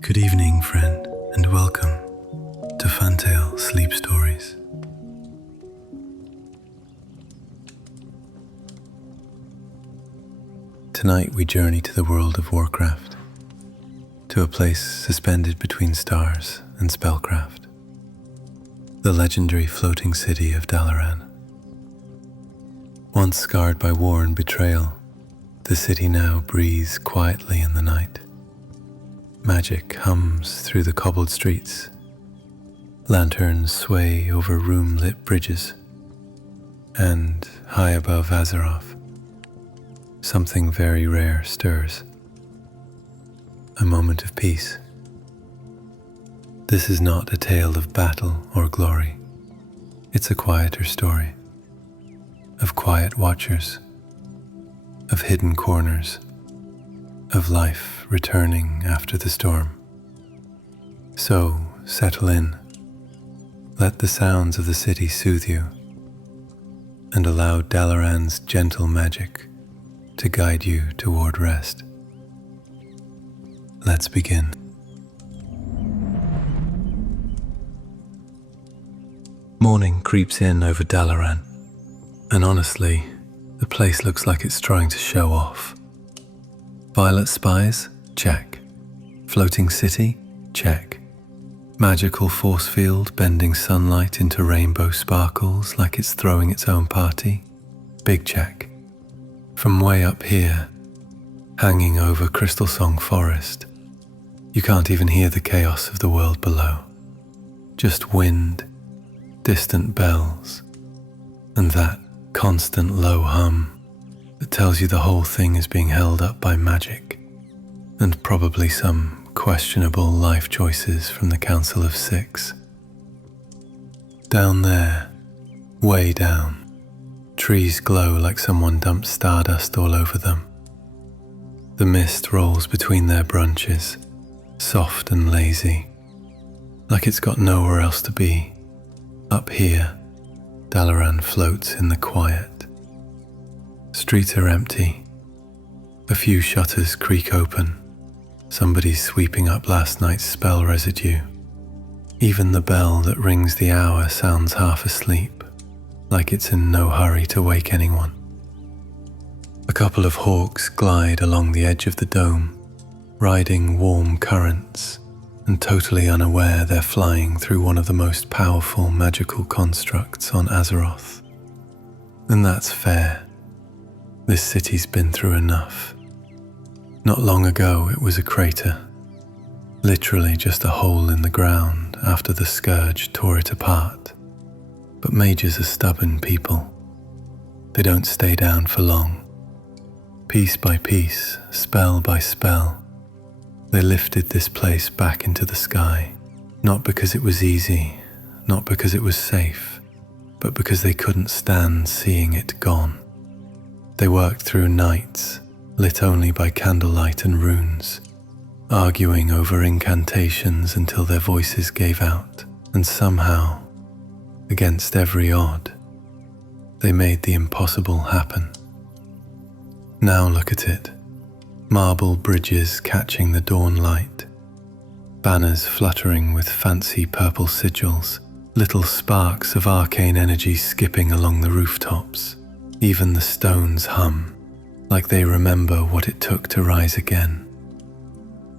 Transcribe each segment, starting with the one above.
Good evening, friend, and welcome to Fantail Sleep Stories. Tonight we journey to the world of Warcraft, to a place suspended between stars and spellcraft, the legendary floating city of Dalaran. Once scarred by war and betrayal, the city now breathes quietly in the night. Magic hums through the cobbled streets. Lanterns sway over room-lit bridges. And high above Azeroth, something very rare stirs. A moment of peace. This is not a tale of battle or glory. It's a quieter story. Of quiet watchers. Of hidden corners. Of life returning after the storm. So settle in. Let the sounds of the city soothe you, and allow Dalaran's gentle magic to guide you toward rest. Let's begin. Morning creeps in over Dalaran, and honestly, the place looks like it's trying to show off. Violet spies? Check. Floating city? Check. Magical force field bending sunlight into rainbow sparkles like it's throwing its own party? Big check. From way up here, hanging over Crystal Song Forest, you can't even hear the chaos of the world below. Just wind, distant bells, and that constant low hum that tells you the whole thing is being held up by magic, and probably some questionable life choices from the Council of Six. Down there, way down, trees glow like someone dumped stardust all over them. The mist rolls between their branches, soft and lazy, like it's got nowhere else to be. Up here, Dalaran floats in the quiet. Streets are empty. A few shutters creak open. Somebody's sweeping up last night's spell residue. Even the bell that rings the hour sounds half asleep, like it's in no hurry to wake anyone. A couple of hawks glide along the edge of the dome, riding warm currents, and totally unaware they're flying through one of the most powerful magical constructs on Azeroth. And that's fair. This city's been through enough. Not long ago it was a crater, literally just a hole in the ground after the scourge tore it apart. But mages are stubborn people. They don't stay down for long. Piece by piece, spell by spell, they lifted this place back into the sky, not because it was easy, not because it was safe, but because they couldn't stand seeing it gone. They worked through nights, lit only by candlelight and runes, arguing over incantations until their voices gave out, and somehow, against every odd, they made the impossible happen. Now look at it. Marble bridges catching the dawn light, banners fluttering with fancy purple sigils, little sparks of arcane energy skipping along the rooftops. Even the stones hum, like they remember what it took to rise again.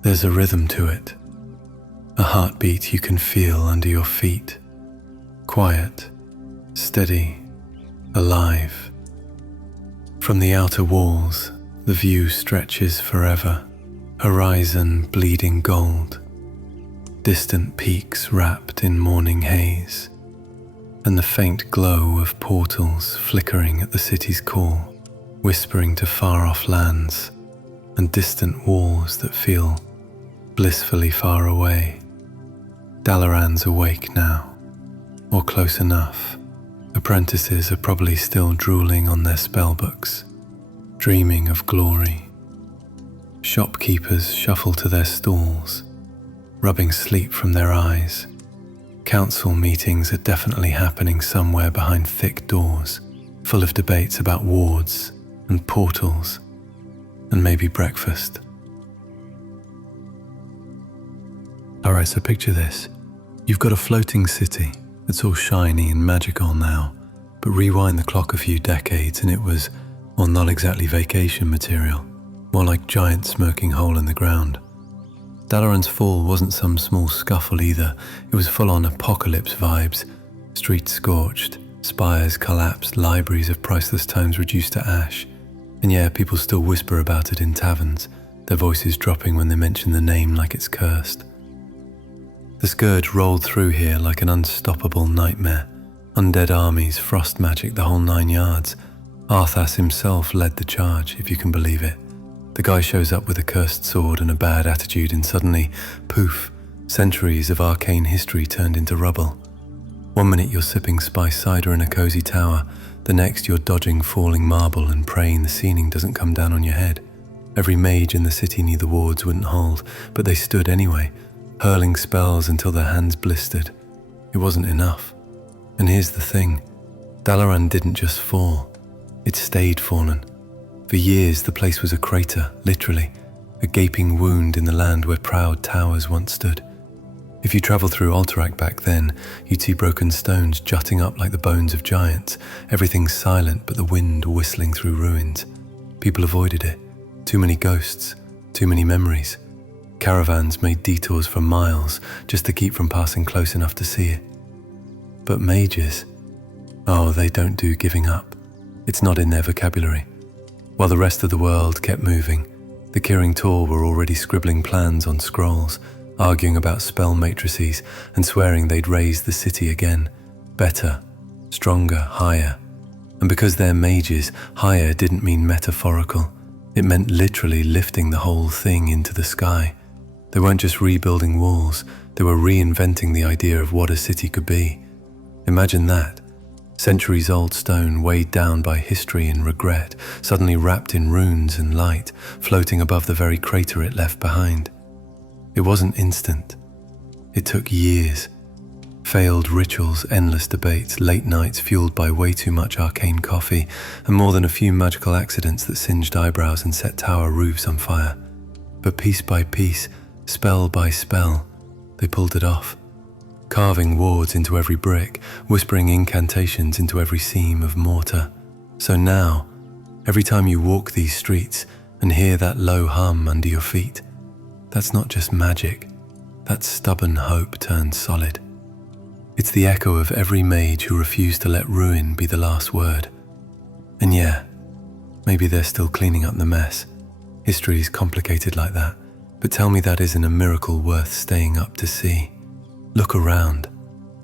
There's a rhythm to it, a heartbeat you can feel under your feet. Quiet, steady, alive. From the outer walls, the view stretches forever, horizon bleeding gold, distant peaks wrapped in morning haze, and the faint glow of portals flickering at the city's core, whispering to far-off lands and distant walls that feel blissfully far away. Dalaran's awake now, or close enough. Apprentices are probably still drooling on their spellbooks, dreaming of glory. Shopkeepers shuffle to their stalls, rubbing sleep from their eyes. Council meetings are definitely happening somewhere behind thick doors, full of debates about wards and portals, and maybe breakfast. Alright, so picture this. You've got a floating city that's all shiny and magical now, but rewind the clock a few decades and it was, well, not exactly vacation material, more like giant smoking hole in the ground. Dalaran's fall wasn't some small scuffle either, it was full-on apocalypse vibes. Streets scorched, spires collapsed, libraries of priceless tomes reduced to ash. And yeah, people still whisper about it in taverns, their voices dropping when they mention the name like it's cursed. The scourge rolled through here like an unstoppable nightmare. Undead armies, frost magic, the whole 9 yards. Arthas himself led the charge, if you can believe it. The guy shows up with a cursed sword and a bad attitude, and suddenly, poof, centuries of arcane history turned into rubble. One minute you're sipping spice cider in a cozy tower, the next you're dodging falling marble and praying the ceiling doesn't come down on your head. Every mage in the city knew the wards wouldn't hold, but they stood anyway, hurling spells until their hands blistered. It wasn't enough. And here's the thing, Dalaran didn't just fall, it stayed fallen. For years the place was a crater, literally, a gaping wound in the land where proud towers once stood. If you travelled through Alterac back then, you'd see broken stones jutting up like the bones of giants, everything silent but the wind whistling through ruins. People avoided it. Too many ghosts, too many memories. Caravans made detours for miles just to keep from passing close enough to see it. But mages, oh, they don't do giving up. It's not in their vocabulary. While the rest of the world kept moving, the Kirin Tor were already scribbling plans on scrolls, arguing about spell matrices and swearing they'd raise the city again, better, stronger, higher. And because they're mages, higher didn't mean metaphorical. It meant literally lifting the whole thing into the sky. They weren't just rebuilding walls, they were reinventing the idea of what a city could be. Imagine that. Centuries-old stone weighed down by history and regret, suddenly wrapped in runes and light, floating above the very crater it left behind. It wasn't instant. It took years. Failed rituals, endless debates, late nights fueled by way too much arcane coffee, and more than a few magical accidents that singed eyebrows and set tower roofs on fire. But piece by piece, spell by spell, they pulled it off. Carving wards into every brick, whispering incantations into every seam of mortar. So now, every time you walk these streets and hear that low hum under your feet, that's not just magic, that's stubborn hope turned solid. It's the echo of every mage who refused to let ruin be the last word. And yeah, maybe they're still cleaning up the mess. History is complicated like that, but tell me that isn't a miracle worth staying up to see. Look around.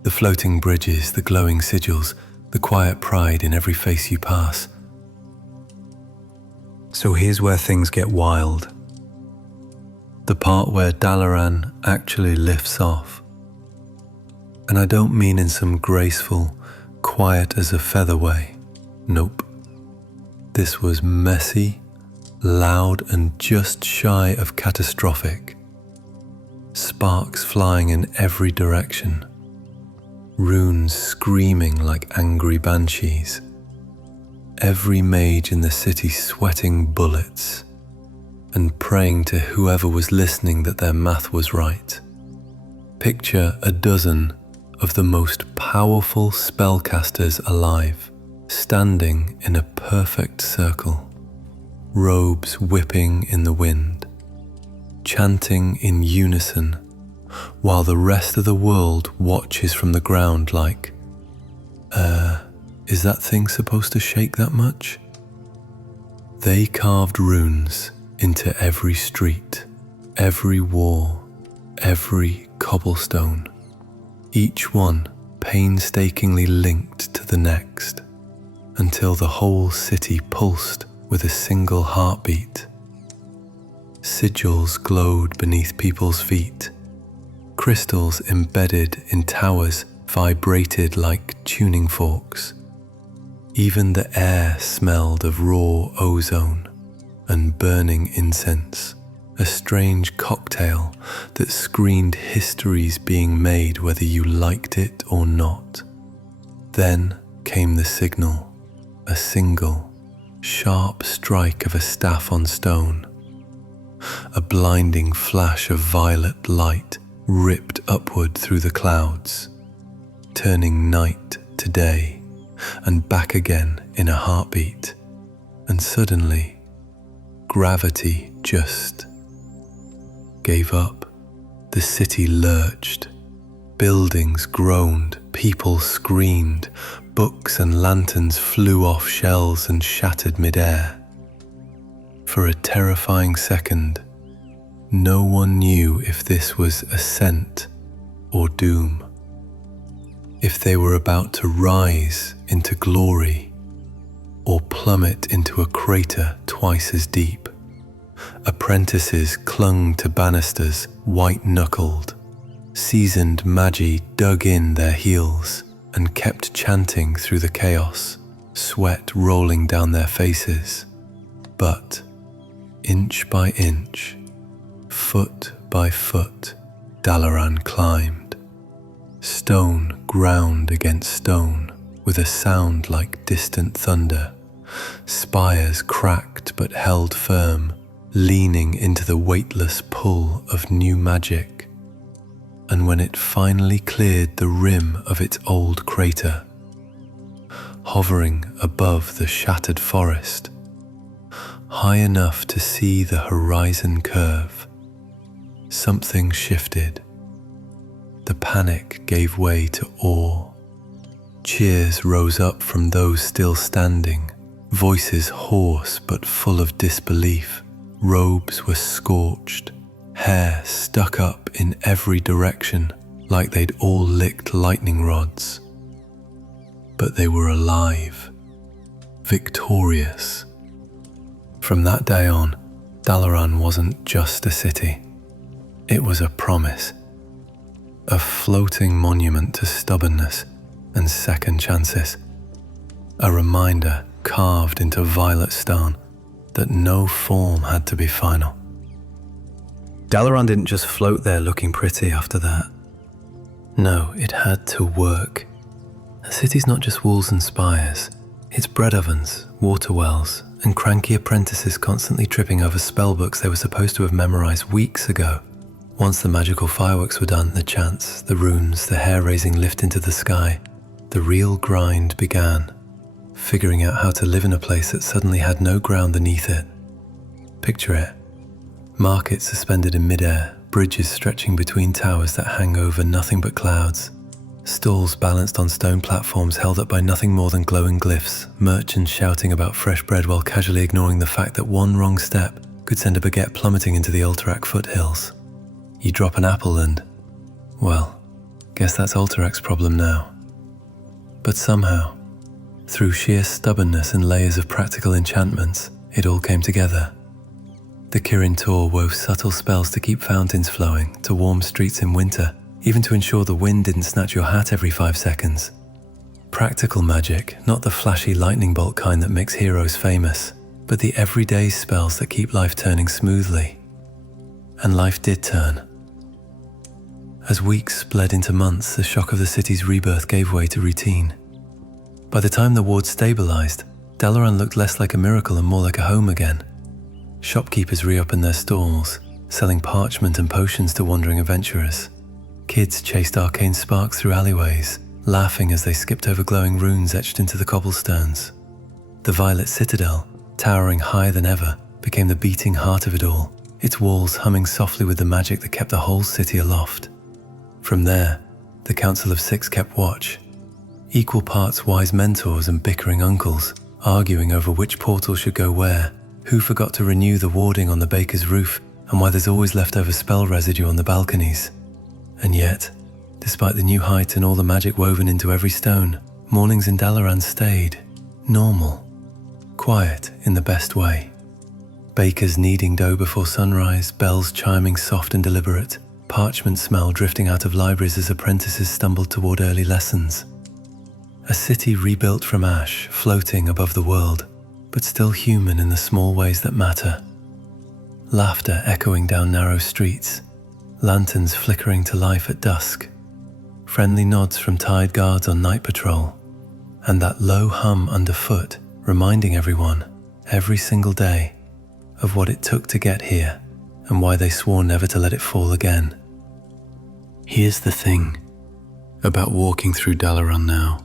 The floating bridges, the glowing sigils, the quiet pride in every face you pass. So here's where things get wild. The part where Dalaran actually lifts off. And I don't mean in some graceful, quiet as a feather way. Nope. This was messy, loud, and just shy of catastrophic. Sparks flying in every direction, runes screaming like angry banshees, every mage in the city sweating bullets and praying to whoever was listening that their math was right. Picture a dozen of the most powerful spellcasters alive, standing in a perfect circle, robes whipping in the wind, chanting in unison, while the rest of the world watches from the ground like, is that thing supposed to shake that much? They carved runes into every street, every wall, every cobblestone, each one painstakingly linked to the next, until the whole city pulsed with a single heartbeat. Sigils glowed beneath people's feet. Crystals embedded in towers vibrated like tuning forks. Even the air smelled of raw ozone and burning incense, a strange cocktail that screened histories being made whether you liked it or not. Then came the signal, a single, sharp strike of a staff on stone. A blinding flash of violet light ripped upward through the clouds, turning night to day and back again in a heartbeat. And suddenly, gravity just gave up. The city lurched. Buildings groaned, people screamed, books and lanterns flew off shelves and shattered midair. For a terrifying second, no one knew if this was ascent or doom. If they were about to rise into glory or plummet into a crater twice as deep. Apprentices clung to banisters, white-knuckled. Seasoned magi dug in their heels and kept chanting through the chaos, sweat rolling down their faces. But, inch by inch, foot by foot, Dalaran climbed. Stone ground against stone with a sound like distant thunder. Spires cracked but held firm, leaning into the weightless pull of new magic. And when it finally cleared the rim of its old crater, hovering above the shattered forest, high enough to see the horizon curve, something shifted. The panic gave way to awe. Cheers rose up from those still standing, voices hoarse but full of disbelief. Robes were scorched, hair stuck up in every direction like they'd all licked lightning rods. But they were alive, victorious. From that day on, Dalaran wasn't just a city. It was a promise, a floating monument to stubbornness and second chances, a reminder carved into violet stone that no form had to be final. Dalaran didn't just float there looking pretty after that. No, it had to work. A city's not just walls and spires. It's bread ovens, water wells, and cranky apprentices constantly tripping over spellbooks they were supposed to have memorized weeks ago. Once the magical fireworks were done, the chants, the runes, the hair-raising lift into the sky, the real grind began, figuring out how to live in a place that suddenly had no ground beneath it. Picture it. Markets suspended in midair, bridges stretching between towers that hang over nothing but clouds, stalls balanced on stone platforms held up by nothing more than glowing glyphs, merchants shouting about fresh bread while casually ignoring the fact that one wrong step could send a baguette plummeting into the Alterac foothills. You drop an apple and, well, guess that's Alterac's problem now. But somehow, through sheer stubbornness and layers of practical enchantments, it all came together. The Kirin Tor wove subtle spells to keep fountains flowing, to warm streets in winter, even to ensure the wind didn't snatch your hat every 5 seconds. Practical magic, not the flashy lightning bolt kind that makes heroes famous, but the everyday spells that keep life turning smoothly. And life did turn. As weeks bled into months, the shock of the city's rebirth gave way to routine. By the time the ward stabilized, Dalaran looked less like a miracle and more like a home again. Shopkeepers reopened their stalls, selling parchment and potions to wandering adventurers. Kids chased arcane sparks through alleyways, laughing as they skipped over glowing runes etched into the cobblestones. The Violet Citadel, towering higher than ever, became the beating heart of it all, its walls humming softly with the magic that kept the whole city aloft. From there, the Council of Six kept watch, equal parts wise mentors and bickering uncles, arguing over which portal should go where, who forgot to renew the warding on the baker's roof, and why there's always leftover spell residue on the balconies. And yet, despite the new height and all the magic woven into every stone, mornings in Dalaran stayed normal, quiet in the best way. Bakers kneading dough before sunrise, bells chiming soft and deliberate, parchment smell drifting out of libraries as apprentices stumbled toward early lessons. A city rebuilt from ash, floating above the world, but still human in the small ways that matter. Laughter echoing down narrow streets, lanterns flickering to life at dusk, friendly nods from tired guards on night patrol, and that low hum underfoot reminding everyone, every single day, of what it took to get here and why they swore never to let it fall again. Here's the thing about walking through Dalaran now.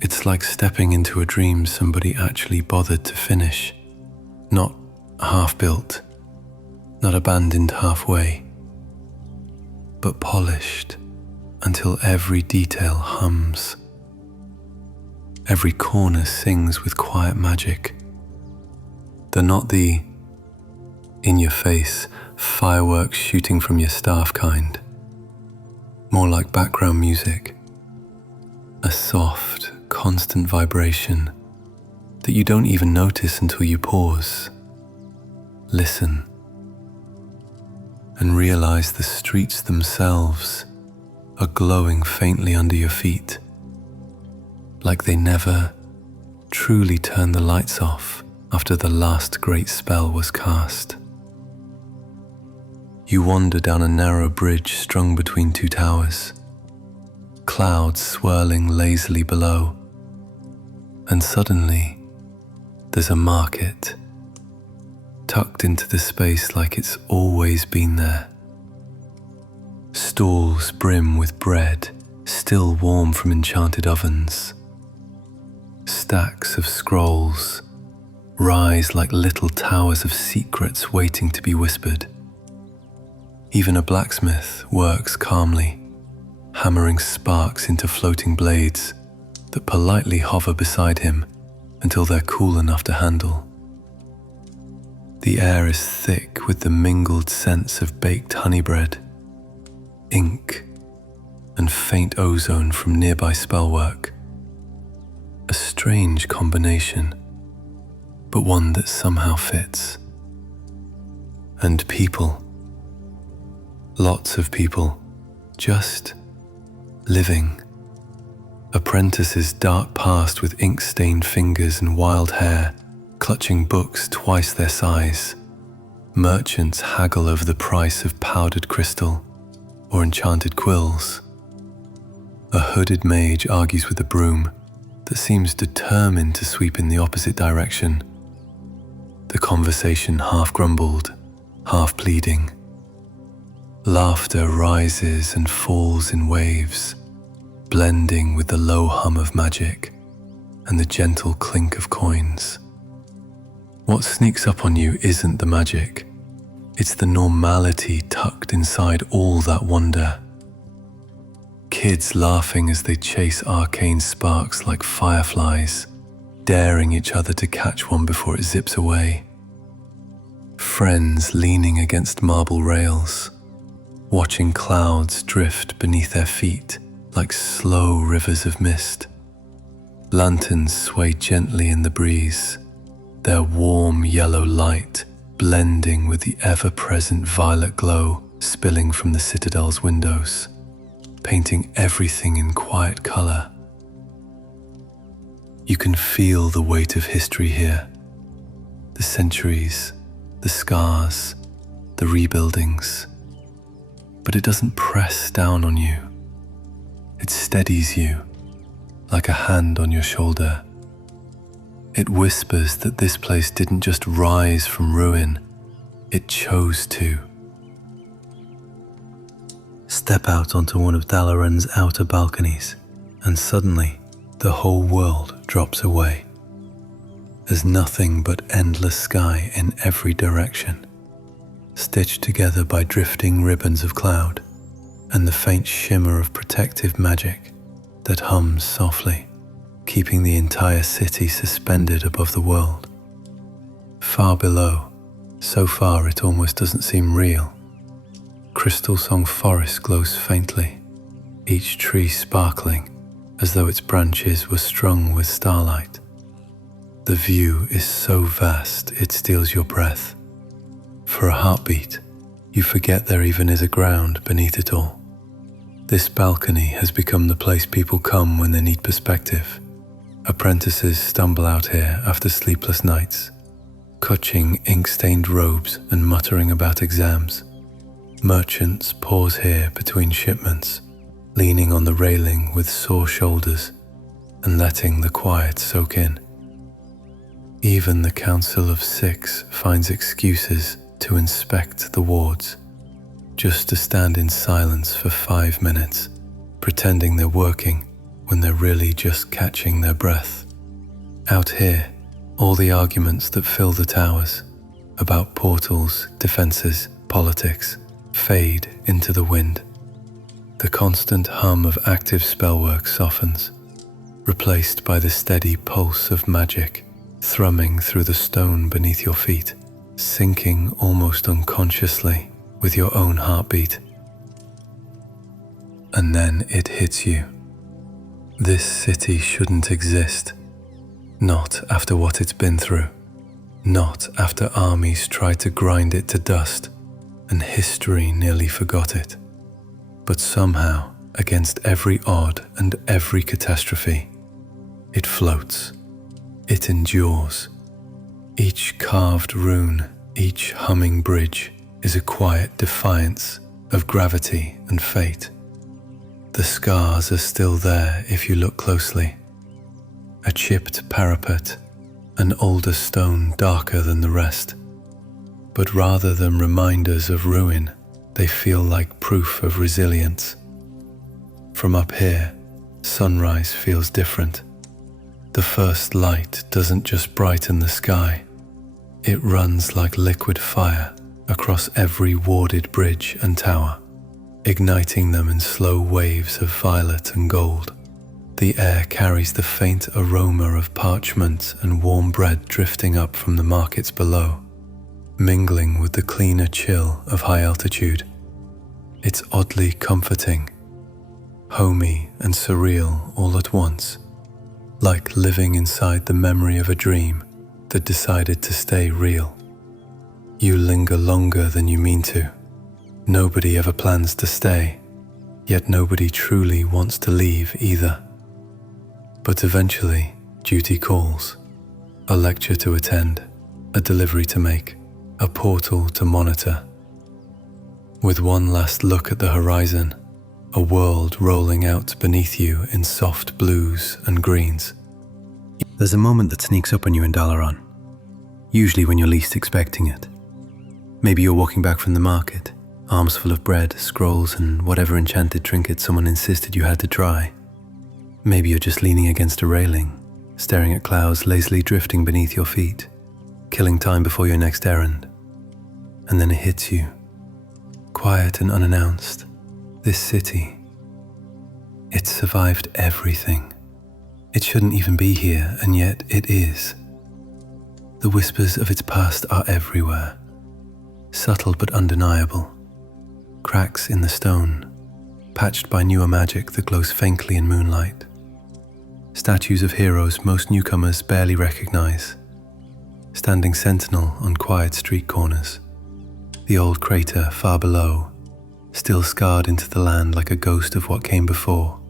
It's like stepping into a dream somebody actually bothered to finish, not half-built, not abandoned halfway, but polished until every detail hums. Every corner sings with quiet magic. They're not the in-your-face fireworks shooting from your staff kind. More like background music, a soft, constant vibration that you don't even notice until you pause, listen, and realize the streets themselves are glowing faintly under your feet, like they never truly turned the lights off after the last great spell was cast. You wander down a narrow bridge strung between two towers, clouds swirling lazily below, and suddenly there's a market, tucked into the space like it's always been there. Stalls brim with bread, still warm from enchanted ovens. Stacks of scrolls rise like little towers of secrets waiting to be whispered. Even a blacksmith works calmly, hammering sparks into floating blades that politely hover beside him until they're cool enough to handle. The air is thick with the mingled scents of baked honey bread, ink, and faint ozone from nearby spellwork. A strange combination, but one that somehow fits. And people. Lots of people, just living. Apprentices dart past with ink-stained fingers and wild hair, clutching books twice their size. Merchants haggle over the price of powdered crystal or enchanted quills. A hooded mage argues with a broom that seems determined to sweep in the opposite direction. The conversation half grumbled, half pleading. Laughter rises and falls in waves, blending with the low hum of magic and the gentle clink of coins. What sneaks up on you isn't the magic, it's the normality tucked inside all that wonder. Kids laughing as they chase arcane sparks like fireflies, daring each other to catch one before it zips away. Friends leaning against marble rails, watching clouds drift beneath their feet like slow rivers of mist. Lanterns sway gently in the breeze, their warm yellow light blending with the ever-present violet glow spilling from the citadel's windows, painting everything in quiet color. You can feel the weight of history here, the centuries, the scars, the rebuildings. But it doesn't press down on you. It steadies you like a hand on your shoulder. It whispers that this place didn't just rise from ruin, it chose to. Step out onto one of Dalaran's outer balconies, and suddenly the whole world drops away. There's nothing but endless sky in every direction, stitched together by drifting ribbons of cloud and the faint shimmer of protective magic that hums softly, keeping the entire city suspended above the world. Far below, so far it almost doesn't seem real, Crystal Song Forest glows faintly, each tree sparkling as though its branches were strung with starlight. The view is so vast it steals your breath. For a heartbeat, you forget there even is a ground beneath it all. This balcony has become the place people come when they need perspective. Apprentices stumble out here after sleepless nights, clutching ink-stained robes and muttering about exams. Merchants pause here between shipments, leaning on the railing with sore shoulders and letting the quiet soak in. Even the Council of Six finds excuses to inspect the wards, just to stand in silence for 5 minutes, pretending they're working when they're really just catching their breath. Out here, all the arguments that fill the towers about portals, defenses, politics fade into the wind. The constant hum of active spellwork softens, replaced by the steady pulse of magic thrumming through the stone beneath your feet, syncing almost unconsciously with your own heartbeat. And then it hits you. This city shouldn't exist. Not after what it's been through. Not after armies tried to grind it to dust and history nearly forgot it. But somehow, against every odd and every catastrophe, it floats. It endures. Each carved rune, each humming bridge is a quiet defiance of gravity and fate. The scars are still there if you look closely. A chipped parapet, an older stone darker than the rest. But rather than reminders of ruin, they feel like proof of resilience. From up here, sunrise feels different. The first light doesn't just brighten the sky. It runs like liquid fire across every warded bridge and tower, igniting them in slow waves of violet and gold. The air carries the faint aroma of parchment and warm bread drifting up from the markets below, mingling with the cleaner chill of high altitude. It's oddly comforting, homey and surreal all at once, like living inside the memory of a dream that decided to stay real. You linger longer than you mean to. Nobody ever plans to stay, yet nobody truly wants to leave either. But eventually, duty calls. A lecture to attend, a delivery to make, a portal to monitor. With one last look at the horizon, a world rolling out beneath you in soft blues and greens. There's a moment that sneaks up on you in Dalaran, usually when you're least expecting it. Maybe you're walking back from the market, arms full of bread, scrolls, and whatever enchanted trinket someone insisted you had to try. Maybe you're just leaning against a railing, staring at clouds lazily drifting beneath your feet, killing time before your next errand. And then it hits you, quiet and unannounced. This city, it's survived everything. It shouldn't even be here, and yet it is. The whispers of its past are everywhere, subtle but undeniable. Cracks in the stone, patched by newer magic that glows faintly in moonlight. Statues of heroes most newcomers barely recognize, standing sentinel on quiet street corners. The old crater far below, still scarred into the land like a ghost of what came before.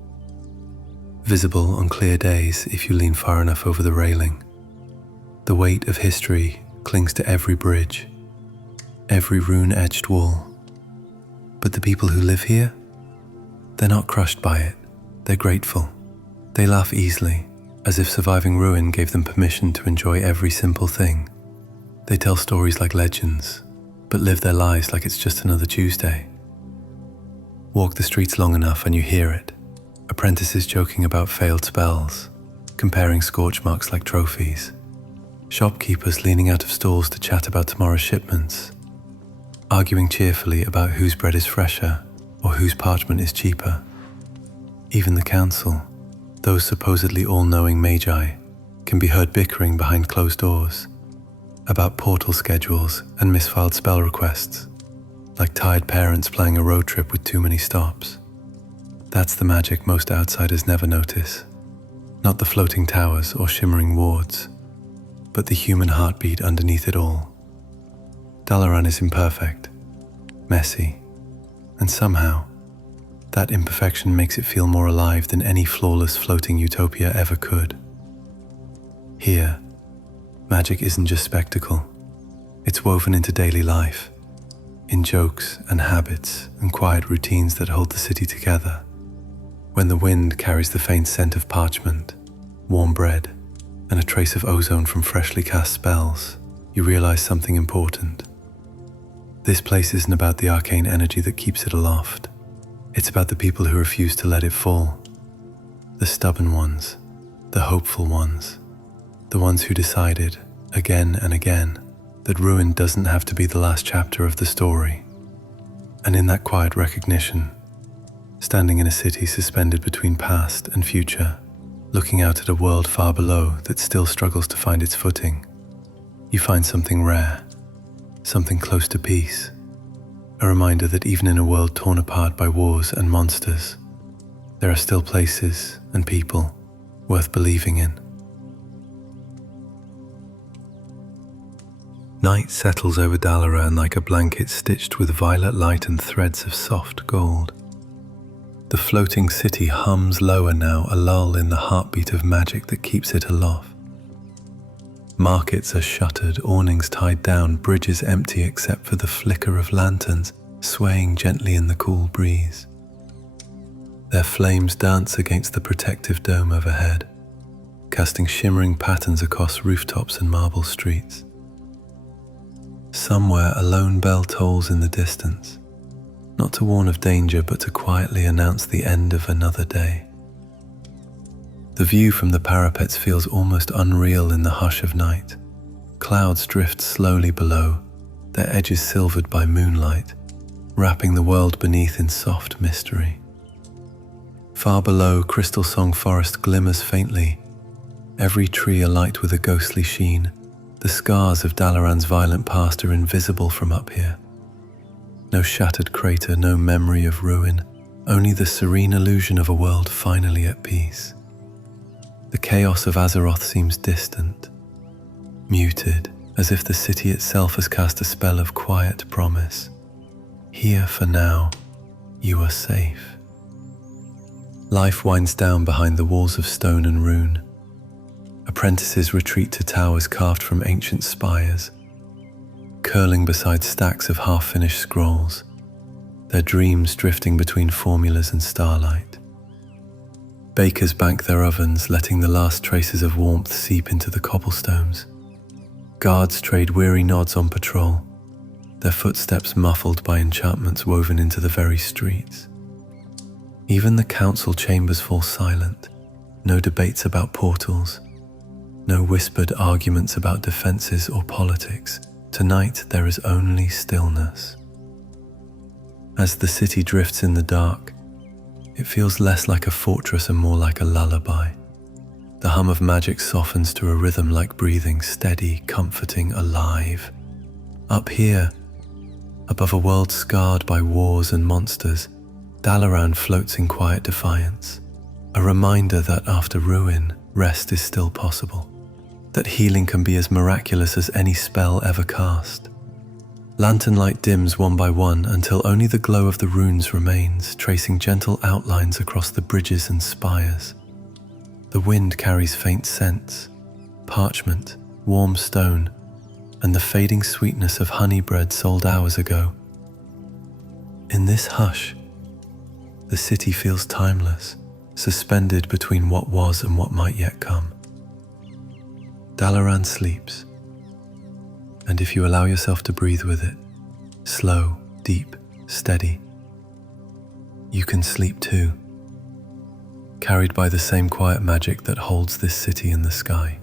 Visible on clear days if you lean far enough over the railing. The weight of history clings to every bridge, every rune-etched wall. But the people who live here, they're not crushed by it. They're grateful. They laugh easily, as if surviving ruin gave them permission to enjoy every simple thing. They tell stories like legends, but live their lives like it's just another Tuesday. Walk the streets long enough and you hear it. Apprentices joking about failed spells, comparing scorch marks like trophies. Shopkeepers leaning out of stalls to chat about tomorrow's shipments. Arguing cheerfully about whose bread is fresher or whose parchment is cheaper. Even the council, those supposedly all-knowing magi, can be heard bickering behind closed doors about portal schedules and misfiled spell requests, like tired parents planning a road trip with too many stops. That's the magic most outsiders never notice, not the floating towers or shimmering wards, but the human heartbeat underneath it all. Dalaran is imperfect, messy, and somehow, that imperfection makes it feel more alive than any flawless floating utopia ever could. Here, magic isn't just spectacle. It's woven into daily life, in jokes and habits and quiet routines that hold the city together. When the wind carries the faint scent of parchment, warm bread, and a trace of ozone from freshly cast spells, you realize something important. This place isn't about the arcane energy that keeps it aloft. It's about the people who refuse to let it fall. The stubborn ones, the hopeful ones, the ones who decided, again and again, that ruin doesn't have to be the last chapter of the story. And in that quiet recognition, standing in a city suspended between past and future, looking out at a world far below that still struggles to find its footing, you find something rare, something close to peace, a reminder that even in a world torn apart by wars and monsters, there are still places and people worth believing in. Night settles over Dalaran like a blanket stitched with violet light and threads of soft gold. The floating city hums lower now, a lull in the heartbeat of magic that keeps it aloft. Markets are shuttered, awnings tied down, bridges empty except for the flicker of lanterns swaying gently in the cool breeze. Their flames dance against the protective dome overhead, casting shimmering patterns across rooftops and marble streets. Somewhere a lone bell tolls in the distance, not to warn of danger but to quietly announce the end of another day. The view from the parapets feels almost unreal in the hush of night. Clouds drift slowly below, their edges silvered by moonlight, wrapping the world beneath in soft mystery. Far below, Crystal Song Forest glimmers faintly, every tree alight with a ghostly sheen. The scars of Dalaran's violent past are invisible from up here. No shattered crater, no memory of ruin, only the serene illusion of a world finally at peace. The chaos of Azeroth seems distant, muted, as if the city itself has cast a spell of quiet promise. Here for now, you are safe. Life winds down behind the walls of stone and rune. Apprentices retreat to towers carved from ancient spires, curling beside stacks of half-finished scrolls, their dreams drifting between formulas and starlight. Bakers bank their ovens, letting the last traces of warmth seep into the cobblestones. Guards trade weary nods on patrol, their footsteps muffled by enchantments woven into the very streets. Even the council chambers fall silent, no debates about portals, no whispered arguments about defenses or politics. Tonight there is only stillness. As the city drifts in the dark, it feels less like a fortress and more like a lullaby. The hum of magic softens to a rhythm like breathing, steady, comforting, alive. Up here, above a world scarred by wars and monsters, Dalaran floats in quiet defiance, a reminder that after ruin, rest is still possible, that healing can be as miraculous as any spell ever cast. Lantern light dims one by one until only the glow of the runes remains, tracing gentle outlines across the bridges and spires. The wind carries faint scents, parchment, warm stone, and the fading sweetness of honey bread sold hours ago. In this hush, the city feels timeless, suspended between what was and what might yet come. Dalaran sleeps, and if you allow yourself to breathe with it, slow, deep, steady, you can sleep too, carried by the same quiet magic that holds this city in the sky.